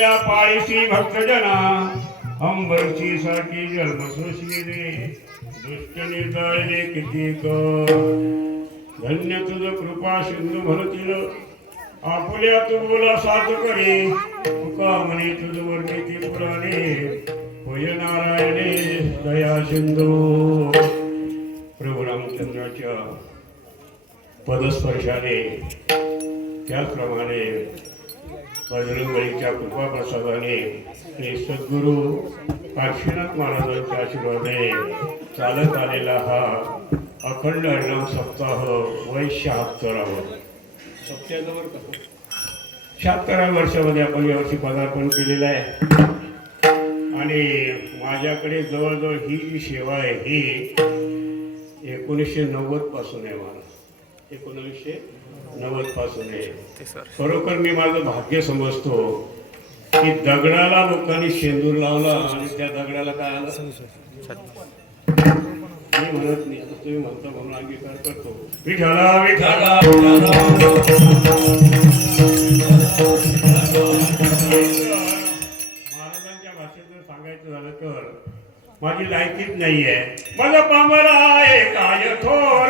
आपल्या पाळीसी भक्तजना अंबरची साठी जन्मसृष्टी रे दुष्ट निर्दय किती धन्य तुझ कृपा सिंधू भरतील आपल्या तू बोला साथ करे तुका म्हणे तुझ वर्णिती पुराणे होय नारायणे दया सिंधू प्रभू रामचंद्राच्या पदस्पर्शाने त्याचप्रमाणे बजरंगबलीच्या कृपा प्रसादाने आणि सद्गुरू काशीनाथ महाराजांच्या आशीर्वादाने चालत आलेला हा अखंड हरिनाम सप्ताह वय 76 76 वर्षामध्ये आपण यावर्षी पदार्पण केलेलं आहे. आणि माझ्याकडे जवळजवळ ही जी सेवा आहे ही 1990 पासून आहे. मला 1990 पासून आहे. खरोखर मी माझं भाग्य समजतो की दगडाला लोकांनी शेंदूर लावला आणि त्या दगडाला काय आलं मी म्हणत नाही, तुम्ही म्हणता म्हणून अंगीकार करतो. विठ्ठला विठ्ठला महाराजांच्या भाषेतून सांगायचं झालं तर माझी लायकीच नाहीये. माझं पामरा आहे काय थोर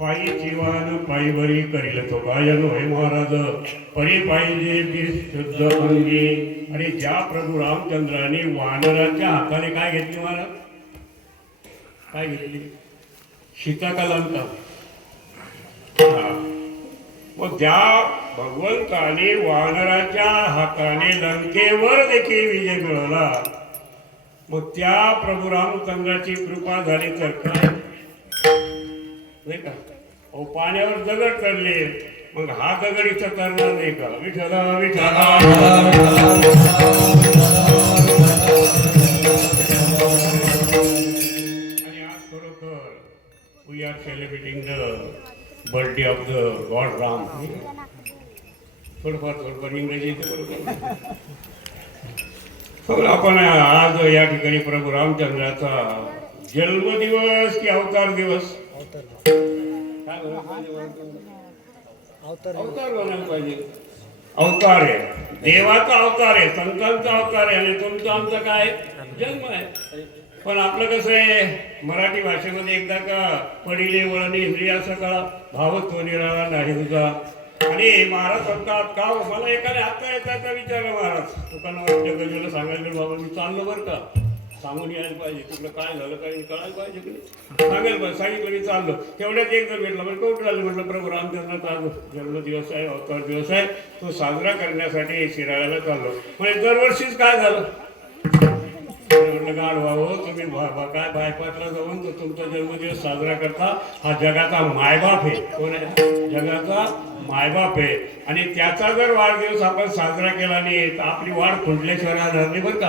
पायी जीवन पायी बरी करील तो गायन होय महाराज परी पाहिजे शुद्ध अंगी. आणि ज्या प्रभू रामचंद्राने वानराच्या हाताने काय घेतली महाराज, काय घेतली? सीता का लंका. मग ज्या भगवंताने वानराच्या हाताने लंकेवर देखील विजय मिळवला, मग त्या प्रभू रामचंद्राची कृपा झाली तर काय नाही का? अहो पाण्यावर दगड चढले, मग हा दगड इथं तरणार नाही का? विठ्ठला विठ्ठला. आणि आज खरोखर we are celebrating the birthday of the god Ram. थोडंफार इंग्रजी बरोबर. आपण आज या ठिकाणी प्रभू रामचंद्राचा जन्मदिवस की अवतार दिवस? अवतार म्हणायला पाहिजे. अवतार आहे, देवाचा अवतार आहे, संतांचा अवतार आहे. आणि तुमचा आमचा काय जन्म आहे. पण आपलं कसं आहे, मराठी भाषेमध्ये एकदा का पडिले वळणी इंद्रिय असं का भावत्व निराळा नाही तुझा. आणि महाराज म्हणतात का मला एखाद्या आता येताचा विचारलं महाराज दुकानावर गजूला सांगायला बाबा मी चाललो बरं का, सांगून यायला पाहिजे तुला काय झालं काही कळायला पाहिजे की नाही, सांगायला पाहिजे. सांगितलं मी चाललो. तेवढ्यात एक जर भेटला म्हणजे कुठं झालं म्हटलं प्रभू रामचंद्राचा आज जन्मदिवस आहे, अवतार दिवस आहे, तो साजरा करण्यासाठी शिराळ्याला चाललो. म्हणजे दरवर्षीच काय झालं म्हटलं गाड व्हावं तुम्ही काय बायपासला जाऊन तो तुमचा जन्मदिवस साजरा करता. हा जगाचा मायबाप आहे. कोण आहे? जगाचा मायबाप आहे. आणि त्याचा जर वाढदिवस आपण साजरा केला नाही तर आपली वाढ खुंटल्याशिवाय राहणार नाही बरं का.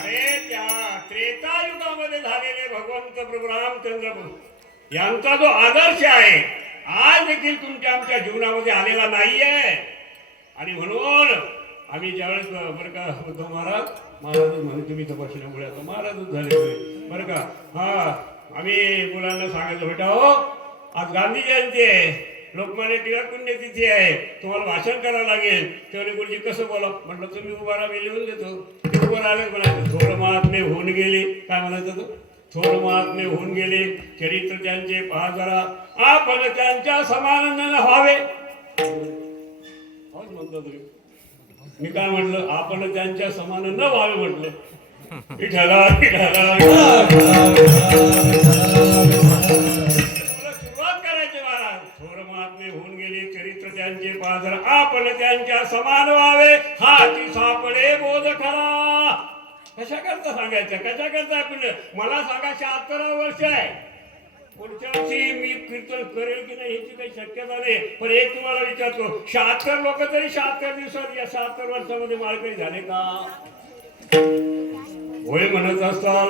अरे त्या त्रेतायुगामध्ये झालेले भगवंत प्रभू रामचंद्र यांचा जो आदर्श आहे आज देखील तुमच्या आमच्या जीवनामध्ये आलेला नाहीये. आणि म्हणून आम्ही ज्यावेळेस बरं का होतो महाराजच म्हणे तुम्ही तपासण्यामुळे आता महाराजच झाले बरं का. हा आम्ही मुलांना सांगायचं बेटा हो आज गांधी जयंती आहे, लोकमान्य टिळक पुण्यतिथी आहे, तुम्हाला भाषण करावं लागेल. तेव्हा गुरुजी कसं बोला म्हटलं तुम्ही उभा राहा मी लिहून देतो. ते उभं राहिले म्हणायचं थोडं महात्मे होऊन गेले. काय म्हणायचं तो थोर महात्मे होऊन गेले, चरित्र त्यांचे पहा जरा, आपण त्यांच्या समान न व्हावे. म्हटलं तुम्ही? मी काय म्हटलं? आपण त्यांच्या समान न व्हावे म्हटलं. विठ्ठला विठ्ठला सुरुवात करायची महाराज. थोर महात्मे होऊन गेले, चरित्र त्यांचे पाझर, आपण त्यांच्या समान व्हावे हाती सापडे बोध खरा. कशा करता सांगायचं? कशा करता? आपण मला सांगा, 76 वर्ष आहे. पुढच्या वर्षी मी कीर्तन करेल की नाही ह्याची काही शक्यता नाही. पण एक तुम्हाला विचारतो, 76 लोक तरी 76 दिवसात या 76 वर्षामध्ये माळकरी झाले का? होय म्हणत असताल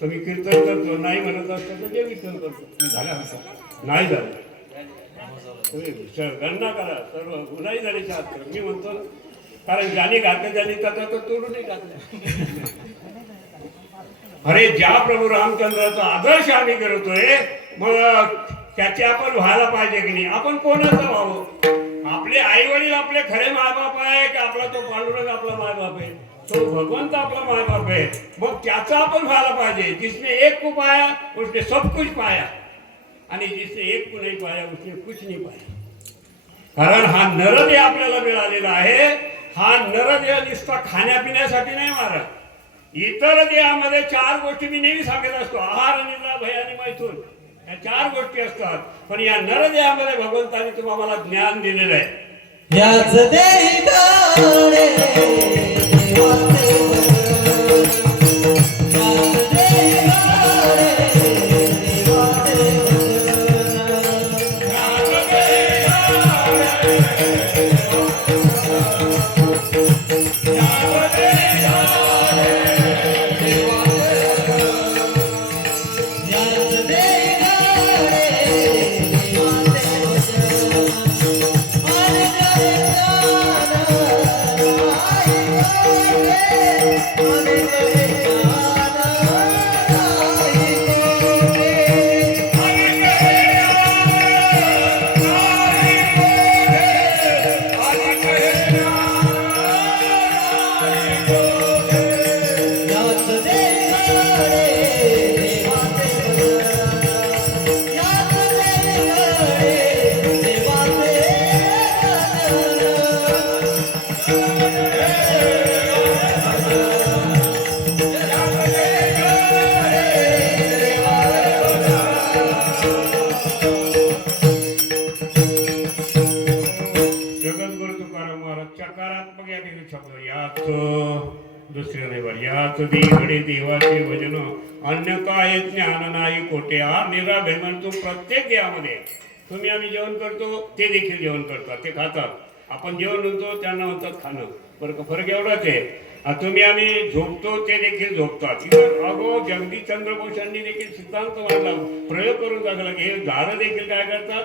तुम्ही कीर्तन करतो, नाही म्हणत असताल तर जे कीर्तन करतो झालं असं नाही झालं. तुम्ही गणना करा, सर्व गुन्हाही झाले 76. मी म्हणतो कारण ज्याने घातलं त्यांनी त्याचा तर तोडूनही घातलं. अरे ज्या प्रभू रामचंद्राचा आदर्श आम्ही करतोय, मग त्याचे आपण व्हायला पाहिजे की नाही? आपण कोणाचं व्हावं? आपले आई वडील आपले खरे मायबाप आहे की आपला तो पांडुरंग आपला मायबाप आहे? तो भगवंत आपला मायबाप आहे. मग त्याचा आपण व्हायला पाहिजे. जिसने एक को पाया उसने सब कुछ पाया, आणि जिसने एक को नहीं पाया उसने कुछ नहीं पाया. कारण हा नरदेह आपल्याला मिळालेला आहे. हा नरदेह नुसता खाण्यापिण्यासाठी नाही महाराज. इतर देहामध्ये 4 गोष्टी मी नेहमी सांगत असतो, आहार, निद्रा, भय आणि मैथून. या 4 गोष्टी असतात. पण या नरदेहामध्ये भगवंताने तुम्हाला ज्ञान दिलेलं आहे. देवाचे वचन अन्य काय ज्ञान नाही कोटे. हा निराभिमान तो प्रत्येक देहामध्ये. तुम्ही आम्ही जेवण करतो, ते देखील जेवण करतात, ते खातात. आपण जेवण म्हणतो, त्यांना म्हणतात खाणं. बरं का? फरक एवढाच आहे. तुम्ही आम्ही झोपतो, ते देखील झोपतात. अगो जगदीशचंद्र बोसांनी देखील सिद्धांत मांडला, प्रयोग करून दाखवला की हे झाडं देखील काय करतात?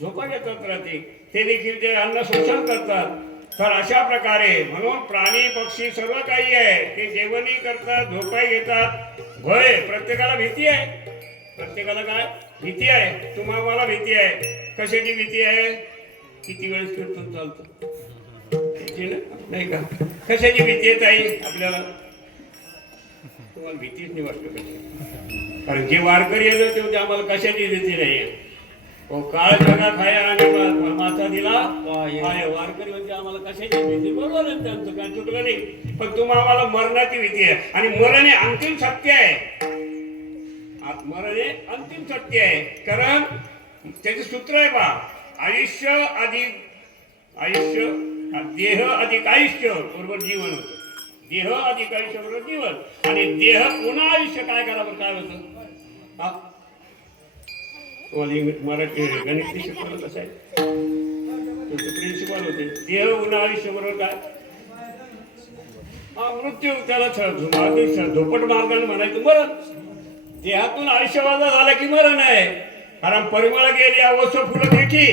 झोपा घेतात राहते. ते देखील ते अन्न शोषण करतात. तर अशा प्रकारे म्हणून प्राणी पक्षी सर्व काही आहे ते जेवणही करतात, झोपाही घेतात. भय प्रत्येकाला भीती आहे. प्रत्येकाला काय भीती आहे? तुम्हाला भीती आहे. कशाची भीती आहे? किती वेळेस कीर्तन चालतं नाही का? कशाची भीती आहे ताई आपल्याला? तुम्हाला भीतीच नाही वाटत कशी? कारण जे वारकरी येतो तेव्हा आम्हाला कशाची भीती नाही आहे. काळ जगा खाया आणि माथा दिला वारकरी म्हणजे आम्हाला कशाची भीती? बरोबर आहे त्यांचं, काय चुकलं नाही. पण तुम्हाला आम्हाला मरणाची भीती आहे. आणि मरण हे अंतिम सत्य आहे. मरण हे अंतिम सत्य आहे. कारण त्याचे सूत्र आहे बा, आयुष्य अधिक आयुष्य, देह अधिक आयुष्य बरोबर जीवन होतं. देह अधिक आयुष्य बरोबर जीवन. आणि देह पुन्हा आयुष्य काय करावं? काय होतं? मराठी गणित शिकवलं कसं आहे? प्रिन्सिपल होते. देह पुन्हा आयुष्य बरोबर काय? मृत्यू. त्याला झोपट मार्गाने म्हणायचं मरण. देहातून आयुष्यवादा झाला की मरण आहे. कारण परिमळ गेली अवश्य फुलं भेटी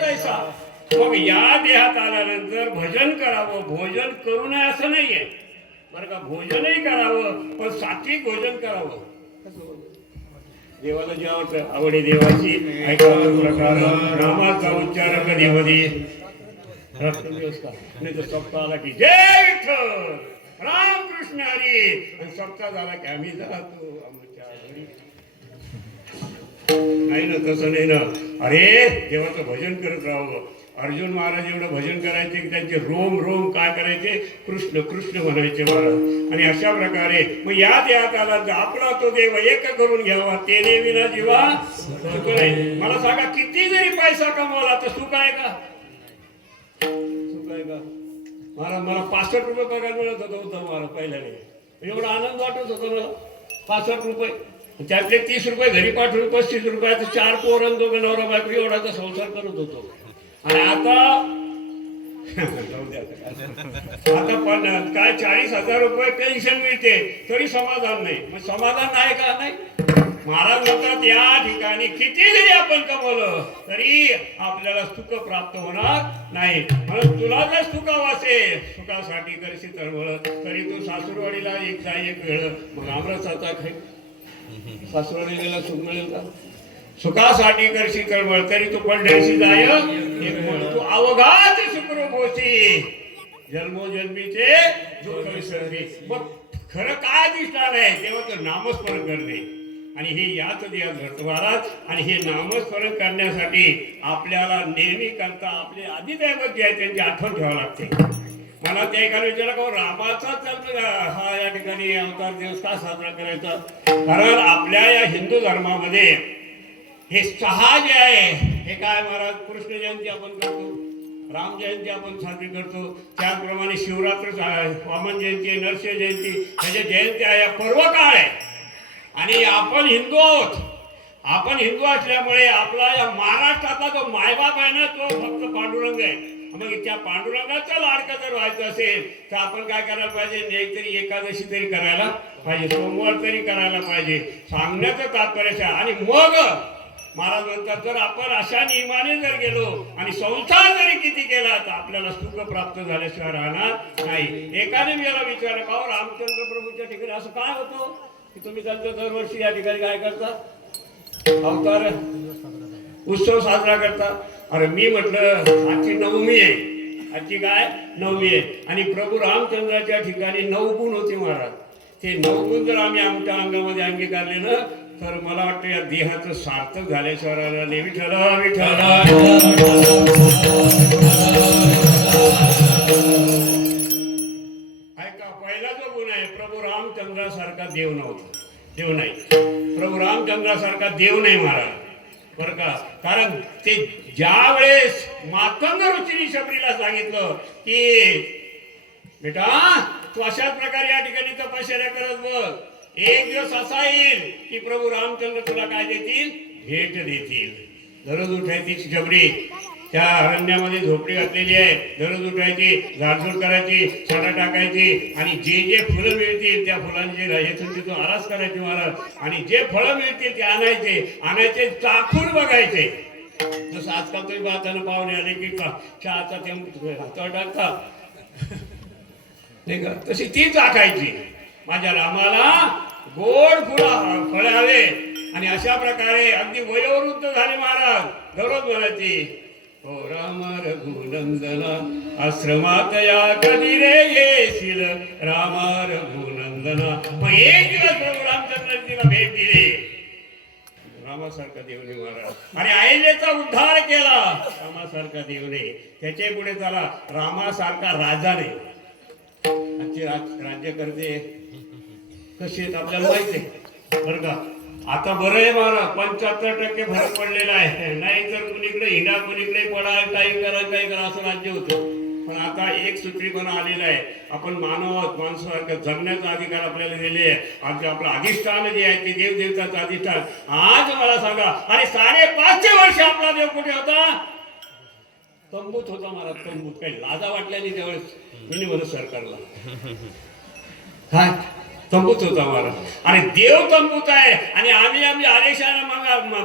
कैसा. मग या देहात आल्यानंतर भजन करावं. भोजन करू नये असं नाहीये बरं का? भोजनही करावं, पण सात्विक भोजन करावं. देवाला जे आवडतं, आवडे देवाची ऐकावं प्रकार, नामाचा उच्चार कधी मध्ये व्यवस्था नाही तर सप्ताह आला की जय विठ्ठल रामकृष्ण हरी, आणि सप्ताह झाला की आम्ही जातो आमच्या घरी. नाही ना, तसं नाही ना. अरे देवाचं भजन करत राहावं. अर्जुन महाराज एवढं भजन करायचे की त्यांचे रोम रोम काय करायचे, कृष्ण कृष्ण म्हणायचे महाराज. आणि अशा प्रकारे मग या देहात आला आपला तो देव एक करून घ्यावा, ते देवीला जीवा सुख नाही. मला सांगा, किती जरी पैसा कमवला तर सुख आहे का? सुख आहे का महाराज? मला 65 रुपये पगार मिळत होता महाराज पहिल्याने. एवढा आनंद वाटत होता मला. 65 रुपये, त्यातले 30 रुपये घरी पाठवून 35 रुपयात 4 पोरं, 2 नवरा बायको एवढाचा संसार करत होतो. आणि आता पण काय 40,000 रुपये पेन्शन मिळते तरी समाधान नाही. मग समाधान आहे का? नाही. महाराज म्हणतात या ठिकाणी किती जरी आपण कमवलं तरी आपल्याला सुख प्राप्त होणार नाही. म्हणून तुला जर सुख असेल, सुखासाठी करशी तळमळ, तरी तू सासूरवाडीला एक वेळ मग आमरसाचा खाई. सासूरवाडीला सुख मिळेल का? सुखासाठी करशी तळमळ, तरी तू पंढरीशी जाय एक म्हण. तू अवघात सुखरूप होशी, जन्मोजन्मीचे दुःख विसरणे. मग खरं काय दिसणार आहे तेव्हा तर नामस्मरण करणे. आणि हे याच दिवस घडतं महाराज. आणि हे नामस्मरण करण्यासाठी आपल्याला नेहमी करता आपले आदिदैवत जे आहे त्यांची आठवण ठेवावी लागते. मला त्या एकाने विचारलं का रामाचा हा या ठिकाणी अवतार दिवस का साजरा करायचा? कारण आपल्या या हिंदू धर्मामध्ये हे 6 जे आहे हे काय महाराज, कृष्ण जयंती आपण करतो, राम जयंती आपण साजरी करतो, त्याचप्रमाणे शिवरात्र, वामन जयंती, नरसिंह जयंती, ह्याच्या जयंती आहे, पर्व काय आहे. आणि आपण हिंदू आहोत. आपण हिंदू असल्यामुळे आपला या महाराष्ट्रातला जो मायबाप आहे ना तो फक्त पांडुरंग आहे. मग त्या पांडुरंगाचा लाडका जर व्हायचं असेल तर आपण काय करायला पाहिजे? नाहीतरी एकादशी तरी करायला पाहिजे, सोमवार तरी करायला पाहिजे. सांगण्याचं तात्पर्य. आणि मग महाराज म्हणतात जर आपण अशा नियमाने जर गेलो आणि संसार जरी किती केला तर आपल्याला सुख प्राप्त झाल्याशिवाय राहणार नाही. एकाने मला विचारलं का रामचंद्र प्रभूच्या ठिकाणी असं काय होतं की तुम्ही त्यांचं दरवर्षी या ठिकाणी काय करता, अवतार उत्सव साजरा करता? अरे मी म्हटलं आजची नवमी आहे. आजची काय नवमी आहे. आणि प्रभू रामचंद्राच्या ठिकाणी 9 गुण होते महाराज. ते 9 गुण जर आम्ही आमच्या अंगामध्ये अंगीकारले ना तर मला वाटतं या देहाचं सार्थक झाल्याशिवाय नाही. विठ्ठल विठ्ठल. ऐका, पहिला जो गुण आहे, प्रभू रामचंद्रासारखा देव नव्हता, देव नाही. प्रभू रामचंद्रासारखा देव नाही महाराज, बरं का. कारण ते ज्या वेळेस मातंग ऋषींनी शबरीला सांगितलं की बेटा तू अशाच प्रकारे या ठिकाणी तपश्चर्या करत बघ, एक दिवस असा येईल की प्रभू रामचंद्र तुला काय देतील, भेट देतील. दररोज उठायची शबरी त्या अरण्यामध्ये झोपडी घातलेली आहे. दररोज उठायची, झाडझूड करायची, साडा टाकायची आणि जे जे फुलं मिळतील त्या फुलांचे यातून तिथून आरास करायची महाराज. आणि जे फळं मिळतील ते आणायचे चाखून बघायचे. जसं आजकाल तुम्ही पाहताना पाहुणे आले की चहाचा ते हातावर टाकता नाही का, तशी ती चाखायची. माझ्या रामाला गोड फळं हवे. आणि अशा प्रकारे अगदी वयोवृद्ध झाले महाराज. दररोज म्हणायची हो राम रघुनंदना आश्रमात या कधी रे येशील राम रघुनंदना. मग एक दिवस प्रभू रामचंद्र तिला भेट दिली. रामासारखा देवने महाराज. आणि अहिल्याचा उद्धार केला. रामासारखा देवने. त्याच्या पुढे त्याला रामासारखा राजा नाही. आजचे राज्य करते कशी आहेत आपल्याला माहिती आहे बरं का. आता बरं आहे महाराज, 75% फरक पडलेला आहे. नाही तर कुणीकडे हिंडा, कुणीकडे पडा, काही करा असं राज्य होतं. पण आता एक सूत्रीपणा आलेला आहे. आपण मानव आहोत, माणसासारखं जगण्याचा अधिकार आपल्याला दिले आहे. आपलं अधिष्ठान जे आहे ते देवदेवताचं अधिष्ठान. आज मला सांगा, अरे 550 वर्ष आपला देव कुठे होता? तंबूत होता महाराज, तंबूत. काही लाजा वाटल्या नाही त्यावेळेस. मी म्हणत सरकारला काय तंबूत होता महाराज. आणि देव तंबूत आहे आणि आम्ही आलेशाने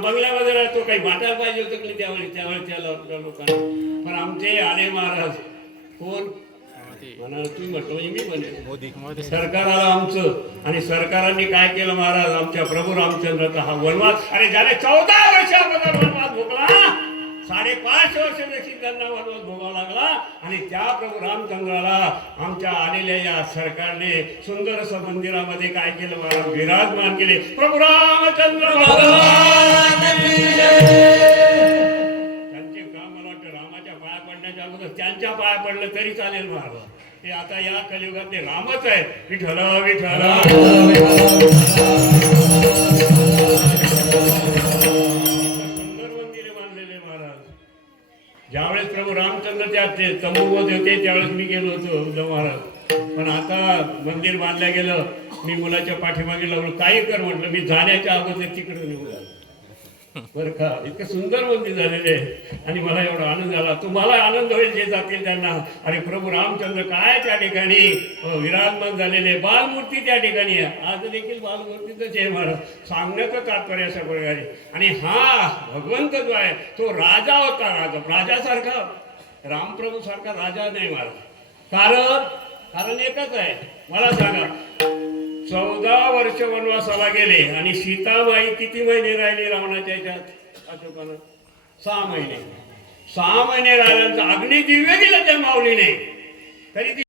बंगल्यामध्ये राहतो. काही वाटायला पाहिजे होतं की त्यावेळेस त्या लोकांना. पण आमचे आले महाराज. कोण म्हणाल तुम्ही म्हटलं म्हणजे मी म्हणेन सरकार आलं आमचं. आणि सरकारांनी काय केलं महाराज, आमच्या प्रभू रामचंद्राचा हा वनवास. अरे ज्याने 14 वर्ष अगोदर वनवास भोगला, 5.5 वर्ष देखील त्यांना वनवास भोगावा लागला आणि त्या प्रभू रामचंद्राला आमच्या आलेल्या या सरकारने सुंदर असं मंदिरामध्ये काय केलं, मला विराजमान केले. प्रभू रामचंद्र भगवान की जय. त्यांचे काम मला वाटतं रामाच्या पाया पडण्याच्या अगोदर त्यांच्या पाया पडलं तरी चालेल महाराज. ते आता या कलियुगात ते रामच आहेत. विठ्ठल विठ्ठल. सुंदर मंदिरे बांधलेले महाराज. ज्यावेळेस प्रभू रामचंद्र त्या तंबूमध्ये होते त्यावेळेस मी गेलो होतो महाराज. पण आता मंदिर बांधलं गेलं. मी मुलाच्या पाठीमागे लागलो, काही कर म्हटलं. मी जाण्याच्या अगोदर तिकडे निघून आलो बरं का. इतकं सुंदर मंदिर झालेले आहे आणि मला एवढा आनंद झाला. तुम्हाला आनंद होईल जे जातील त्यांना. आणि प्रभू रामचंद्र काय त्या ठिकाणी विराजमान झालेले. बालमूर्ती त्या ठिकाणी आहे. आज देखील बालमूर्तीच आहे महाराज. सांगण्याचं तात्पर्य अशा प्रकारे. आणि हा भगवंत जो आहे तो राजा होता. राजासारखा रामप्रभू सारखा राजा नाही महाराज. कारण एकच आहे. मला सांगा, 14 वर्ष वनवासाला गेले आणि सीताबाई किती महिने राहिली रावणाच्या ह्याच्यात अशोकानं? 6 महिने. 6 महिने राहिल्यानंतर अग्निदिव्य दिलं त्या माऊलीने तरी